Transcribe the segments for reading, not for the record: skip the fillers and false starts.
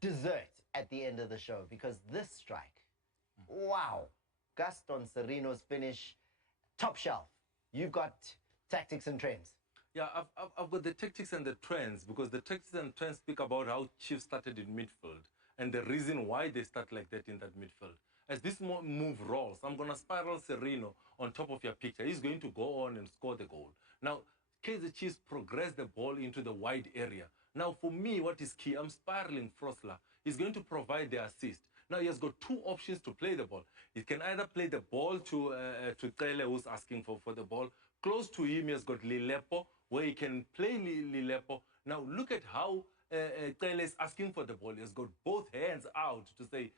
dessert at the end of the show, because this strike, wow, Gaston Sereno's finish, top shelf. You've got tactics and trends. Yeah, I've got the tactics and the trends, because the tactics and trends speak about how Chiefs started in midfield and the reason why they start like that in that midfield. As this move rolls, I'm going to spiral Sereno on top of your picture. He's going to go on and score the goal. Now, Kaizer Chiefs progress the ball into the wide area. Now, for me, what is key, I'm spiraling Frosler. He's going to provide the assist. Now, he has got two options to play the ball. He can either play the ball to Tele, who's asking for the ball. Close to him, he has got Lilepo, where he can play Lilepo. Now, look at how Tele is asking for the ball. He has got both hands out to say,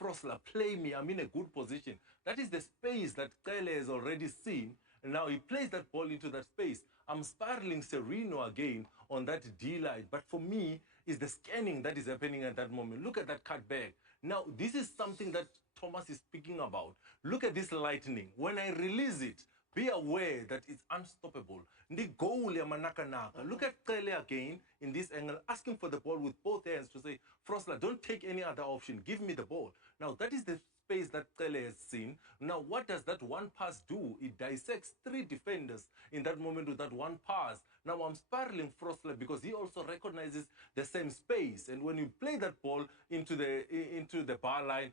Frosler, play me. I'm in a good position. That is the space that Tele has already seen. And now he plays that ball into that space. I'm spiraling Sereno again on that D-line. But for me, it's the scanning that is happening at that moment. Look at that cutback. Now, this is something that Thomas is speaking about. Look at this lightning. When I release it, be aware that it's unstoppable. The goal ya manaka. Look at Kele again in this angle, asking for the ball with both hands to say, Frosler, don't take any other option. Give me the ball. Now, that is the space that Kele has seen. Now, what does that one pass do? It dissects three defenders in that moment with that one pass. Now, I'm spiraling Frosler because he also recognizes the same space. And when you play that ball into the bar line,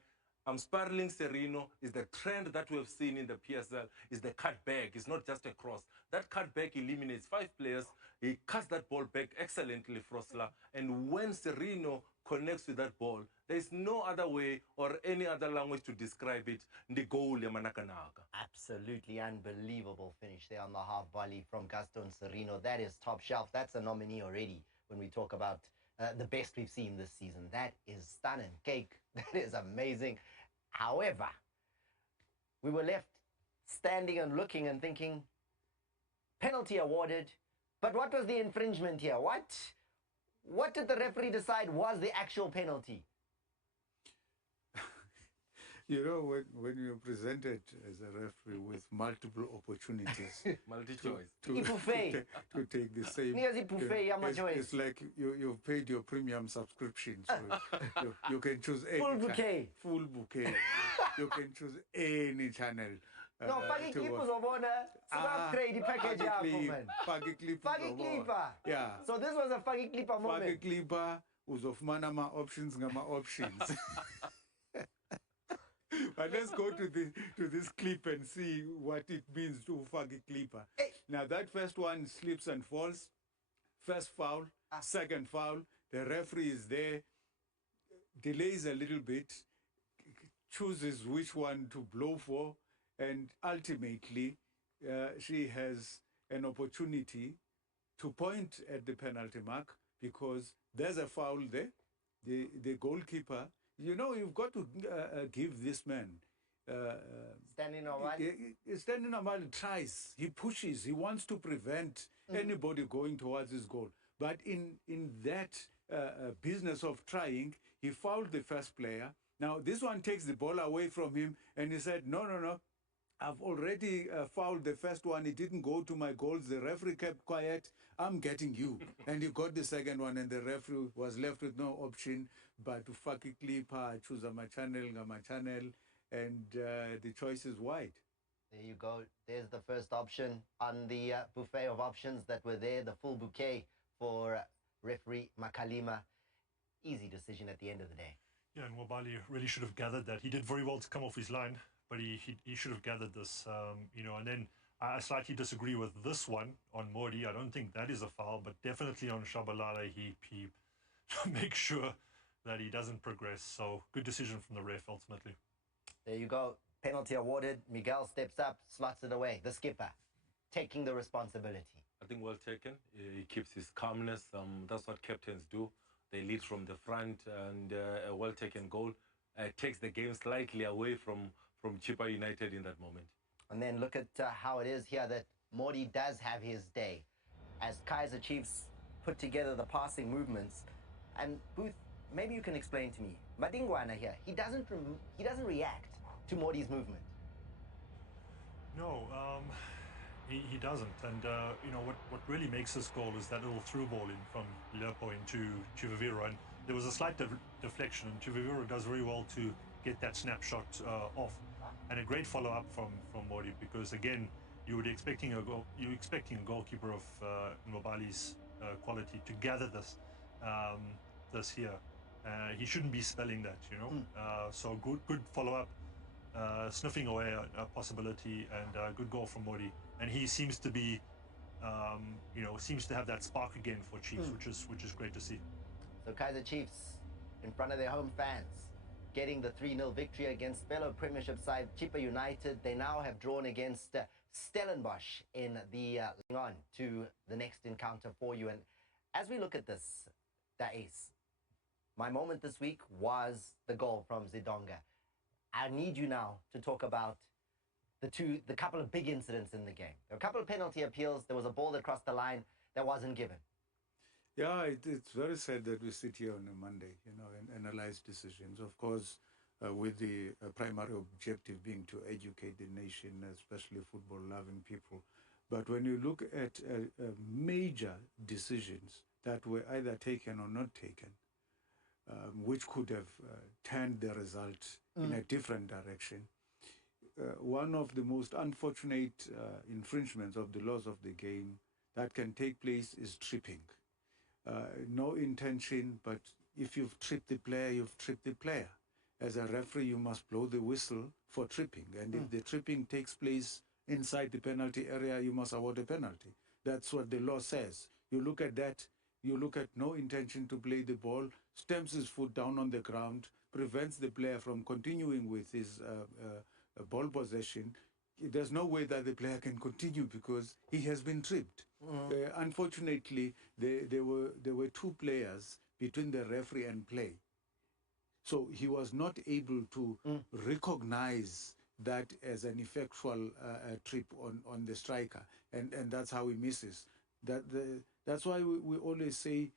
I'm spiraling Sereno. Is the trend that we've seen in the PSL, is the cutback. It's not just a cross. That cutback eliminates 5 players. He cuts that ball back excellently, Frosler. And when Sereno connects with that ball, there's no other way or any other language to describe it. The goal ya manakanaka. Absolutely unbelievable finish there on the half volley from Gaston Sereno. That is top shelf. That's a nominee already when we talk about the best we've seen this season. That is stunning cake. That is amazing. However, we were left standing and looking and thinking, penalty awarded, but what was the infringement here? What did the referee decide was the actual penalty? You know, when you're presented as a referee with multiple opportunities Multi-choice. to take the same, it's like you've paid your premium subscription, so you can choose any full bouquet. Full bouquet. You can choose any channel. No, Fagi Clippers of Honor, upgrade the package, man. Fagi Clipper. Yeah. So this was a Fagi Clipper moment. Fagi Clipper was of manama options, ngama options. But let's go to this clip and see what it means to Fagi Clipper. Hey. Now that first one slips and falls. First foul, second foul. The referee is there, delays a little bit, chooses which one to blow for, and ultimately she has an opportunity to point at the penalty mark because there's a foul there. The goalkeeper, you know, you've got to give this man standing a while. Standing a while, tries, he pushes, he wants to prevent anybody going towards his goal. But in that business of trying, he fouled the first player. Now, this one takes the ball away from him, and he said, no, I've already fouled the first one. It didn't go to my goals. The referee kept quiet. I'm getting you. And he got the second one, and the referee was left with no option but to Faki Clipper, choose my channel, and the choice is wide. There you go. There's the first option on the buffet of options that were there, the full bouquet for referee Makalima. Easy decision at the end of the day. Yeah, and Wabali really should have gathered that. He did very well to come off his line, but he should have gathered this, you know. And then I slightly disagree with this one on Modi. I don't think that is a foul, but definitely on Shabalala, he makes sure that he doesn't progress. So good decision from the ref ultimately. There you go. Penalty awarded. Miguel steps up, slots it away. The skipper taking the responsibility. I think well taken. He keeps his calmness. That's what captains do. They lead from the front, and a well-taken goal takes the game slightly away from Chippa United in that moment. And then look at how it is here that Modi does have his day. As Kaizer Chiefs put together the passing movements. And Booth, maybe you can explain to me. Madingwana here, he doesn't react to Modi's movement. No, he doesn't. And, you know, what really makes this goal is that little through ball in from Lepo into Chivaviro. And there was a slight deflection, and Chiviviro does very well to get that snapshot off, and a great follow-up from Modi, because again, you're expecting a goalkeeper of Ngcobali's quality to gather this here. He shouldn't be spelling that, you know. So good follow-up, sniffing away a possibility, and good goal from Modi. And he seems to be, seems to have that spark again for Chiefs, which is great to see. So Kaizer Chiefs, in front of their home fans, getting the 3-0 victory against fellow Premiership side Chippa United. They now have drawn against Stellenbosch in the on to the next encounter for you. And as we look at this, the ace, my moment this week was the goal from Zidonga. I need you now to talk about the couple of big incidents in the game. There were a couple of penalty appeals. There was a ball that crossed the line that wasn't given. Yeah, it's very sad that we sit here on a Monday, and analyze decisions. Of course, with the primary objective being to educate the nation, especially football-loving people. But when you look at major decisions that were either taken or not taken, which could have turned the result in a different direction, one of the most unfortunate infringements of the laws of the game that can take place is tripping. No intention, but if you've tripped the player, you've tripped the player. As a referee, you must blow the whistle for tripping. And if the tripping takes place inside the penalty area, you must award a penalty. That's what the law says. You look at that, you look at no intention to play the ball, stamps his foot down on the ground, prevents the player from continuing with his ball possession. There's no way that the player can continue because he has been tripped. Unfortunately, there were two players between the referee and play. So he was not able to recognize that as an effectual trip on the striker. And that's how he misses. That's why we always say,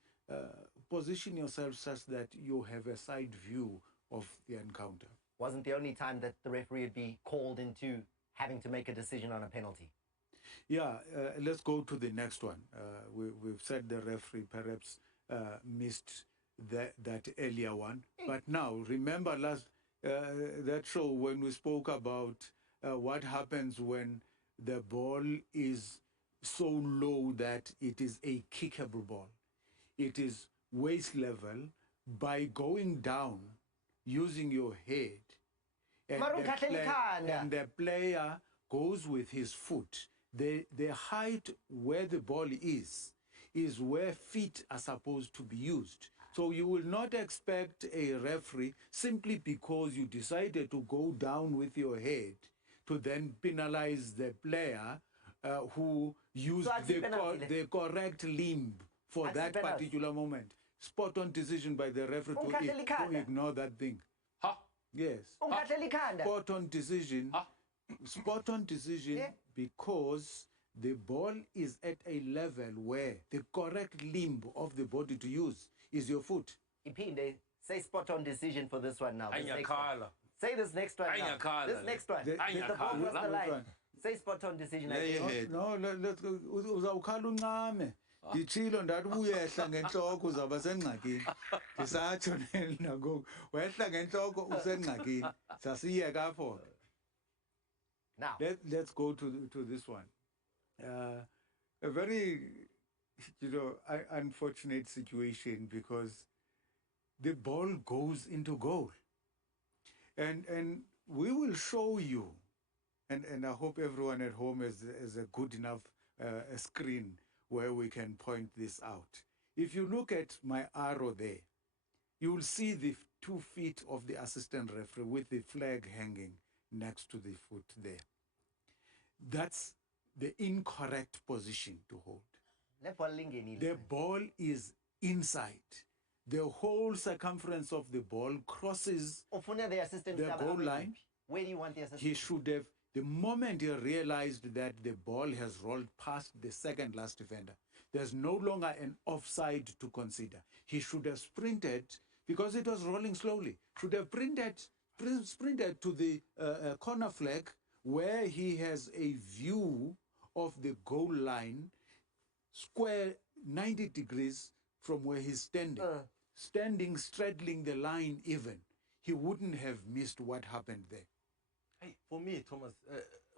position yourself such that you have a side view of the encounter. Wasn't the only time that the referee would be called into having to make a decision on a penalty. Yeah, let's go to the next one. We've said the referee perhaps missed that earlier one. But now, remember that show when we spoke about what happens when the ball is so low that it is a kickable ball. It is waist level. By going down, using your head, and the player goes with his foot. The height where the ball is where feet are supposed to be used. So you will not expect a referee, simply because you decided to go down with your head, to then penalize the player who used the correct limb for that particular moment. Spot on decision by the referee to ignore that thing. Yes. Spot on decision. Spot on decision, because the ball is at a level where the correct limb of the body to use is your foot. Ipinde, say spot on decision for this one now. Say this next one now. This next one. The ball crossed the line. Say spot on decision. No, let's go. Uzawukhala uncame. Ngitshilo ndathi uyehla ngenhloko uzaba sengxakini. Ngisatsho nako. Wehla ngenhloko usengxakini. Sasiyeka pho. Now, let's go to this one. A very, unfortunate situation, because the ball goes into goal, and we will show you, and I hope everyone at home has a good enough screen where we can point this out. If you look at my arrow there, you will see the 2 feet of the assistant referee with the flag hanging next to the foot there. That's the incorrect position to hold. The ball is inside. The whole circumference of the ball crosses the goal line. Where do you want the assistant? He should have, the moment he realized that the ball has rolled past the second last defender, there's no longer an offside to consider. He should have sprinted, because it was rolling slowly, should have sprinted to the corner flag, where he has a view of the goal line, square 90 degrees from where he's standing. standing, straddling the line even, he wouldn't have missed what happened there. Hey, for me, Thomas,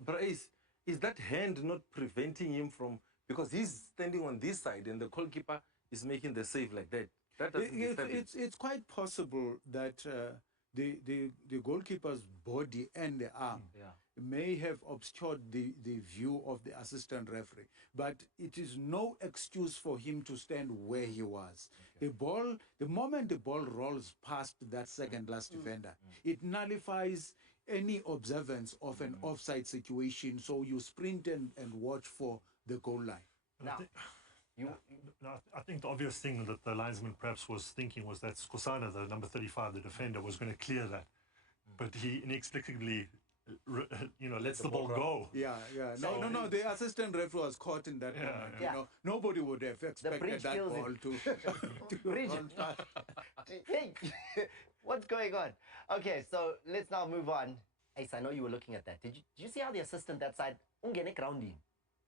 Bryce, is that hand not preventing him from, because he's standing on this side and the goalkeeper is making the save like that? That doesn't disturb him. It's quite possible that the goalkeeper's body and the arm may have obscured the view of the assistant referee, but it is no excuse for him to stand where he was. The moment the ball rolls past that second last defender, it nullifies any observance of an offside situation, so you sprint and watch for the goal line. Now, I think the obvious thing that the linesman perhaps was thinking was that Skosana, the number 35, the defender, was going to clear that. But he inexplicably, lets the ball go. Yeah. No. The assistant referee was caught in that moment. Yeah. You know, nobody would have expected that ball to Bridge. roll past. Hey, what's going on? Okay, so let's now move on. Ace, I know you were looking at that. Did you see how the assistant that side, ungene grounding?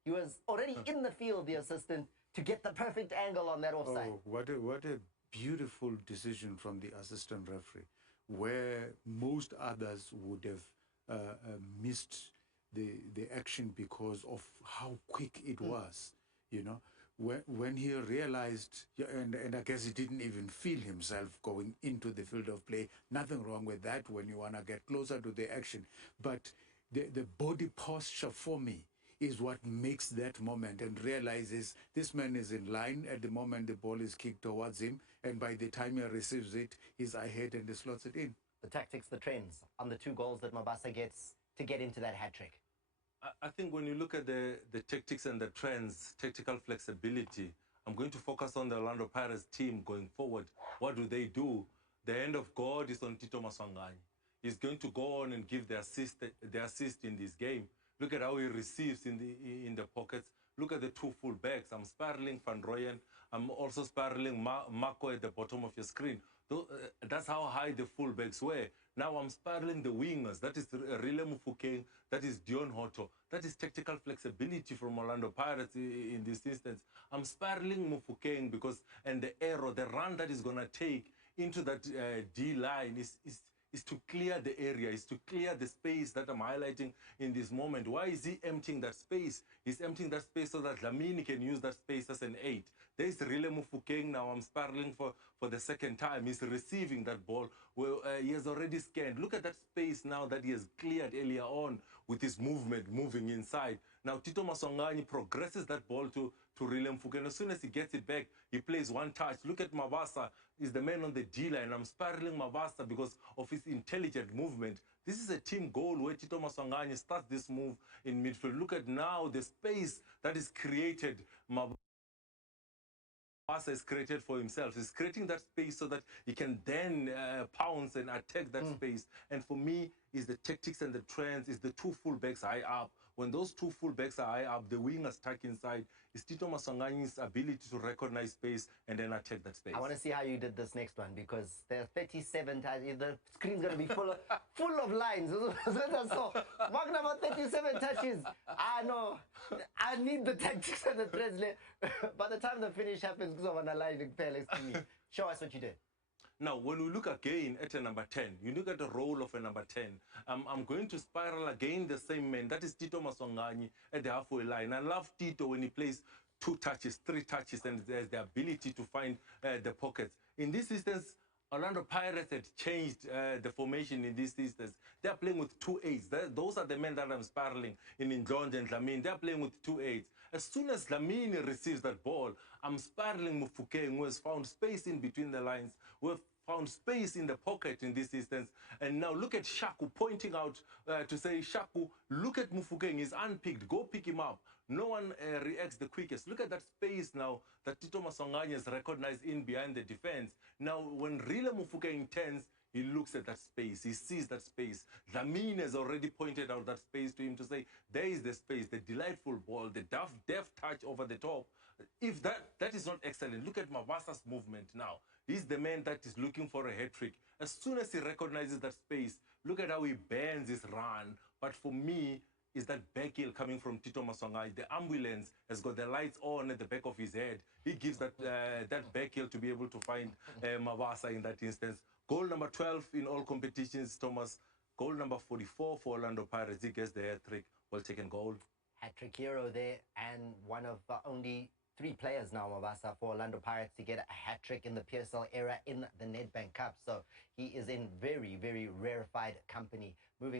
He was already in the field, the assistant, to get the perfect angle on that offside. Oh, what a beautiful decision from the assistant referee, where most others would have missed the action because of how quick it was. You know, when he realized, and I guess he didn't even feel himself going into the field of play. Nothing wrong with that when you want to get closer to the action. But the body posture for me is what makes that moment, and realizes this man is in line at the moment the ball is kicked towards him, and by the time he receives it, he's ahead and he slots it in. The tactics, the trends on the 2 goals that Mabasa gets to get into that hat-trick. I think when you look at the tactics and the trends, tactical flexibility, I'm going to focus on the Orlando Pirates team going forward. What do they do? The hand of God is on Tito Maswanganyi. He's going to go on and give the assist in this game. Look at how he receives in the pockets. Look at the 2 full backs. I'm spiraling Van Rooyen. I'm also spiraling Marco at the bottom of your screen. That's how high the full backs were. Now I'm spiraling the wingers. That is Rile Mufokeng. That is Dion Hoto. That is tactical flexibility from Orlando Pirates in this instance. I'm spiraling Mufokeng because, and the arrow, the run that is going to take into that D line is to clear the area, is to clear the space that I'm highlighting in this moment. Why is he emptying that space? He's emptying that space so that Lamini can use that space as an 8. There's Rile Mufokeng now. I'm spiraling for the second time. He's receiving that ball. Well, he has already scanned. Look at that space now that he has cleared earlier on with his movement, moving inside. Now Tito Maswanganyi progresses that ball to Rile Mufokeng. As soon as he gets it back, he plays one touch. Look at Mabasa. He's the man on the D-line. I'm spiraling Mabasa because of his intelligent movement. This is a team goal where Tito Maswanganyi starts this move in midfield. Look at now the space that is created. Mabasa is created for himself. He's creating that space so that he can then pounce and attack that space. And for me, is the tactics and the trends, is the 2 fullbacks high up. When those 2 fullbacks are high up, the wingers stuck inside. It's Tito Maswanganyi's ability to recognize space and then attack that space. I want to see how you did this next one, because there are 37 times. The screen's going to be full of lines. So, mark number 37 touches. I know. I need the tactics and the trends. By the time the finish happens, show us what you did. Now, when we look again at a number 10, you look at the role of a number 10. I'm going to spiral again the same man. That is Tito Maswanganyi at the halfway line. I love Tito when he plays 2 touches, 3 touches, and there's the ability to find the pockets. In this instance, Orlando Pirates had changed the formation in this instance. They're playing with 2 8s. Those are the men that I'm spiraling in Njonja and Lamine. They're playing with 2 8s. As soon as Lamine receives that ball, I'm spiraling Mufokeng, who has found space in between the lines, who have found space in the pocket in this instance. And now look at Shaku pointing out to say, Shaku, look at Mufokeng, he's unpicked, go pick him up. No one reacts the quickest. Look at that space now that Tito Maswanganyi has recognized in behind the defense. Now, when Rile Mufokeng turns, he looks at that space. He sees that space. Lamine has already pointed out that space to him to say, there is the space, the delightful ball, the deft touch over the top. If that is not excellent, look at Mabasa's movement now. He's the man that is looking for a hat-trick. As soon as he recognizes that space, look at how he bends his run. But for me, is that back heel coming from Tito Maswangai. The ambulance has got the lights on at the back of his head. He gives that that back heel to be able to find Mabasa in that instance. Goal number 12 in all competitions, Thomas. Goal number 44 for Orlando Pirates. He gets the hat-trick. Well taken goal. Hat-trick hero there, and one of only 3 players now, Mabasa, for Orlando Pirates to get a hat-trick in the PSL era in the Nedbank Cup. So he is in very, very rarefied company. Moving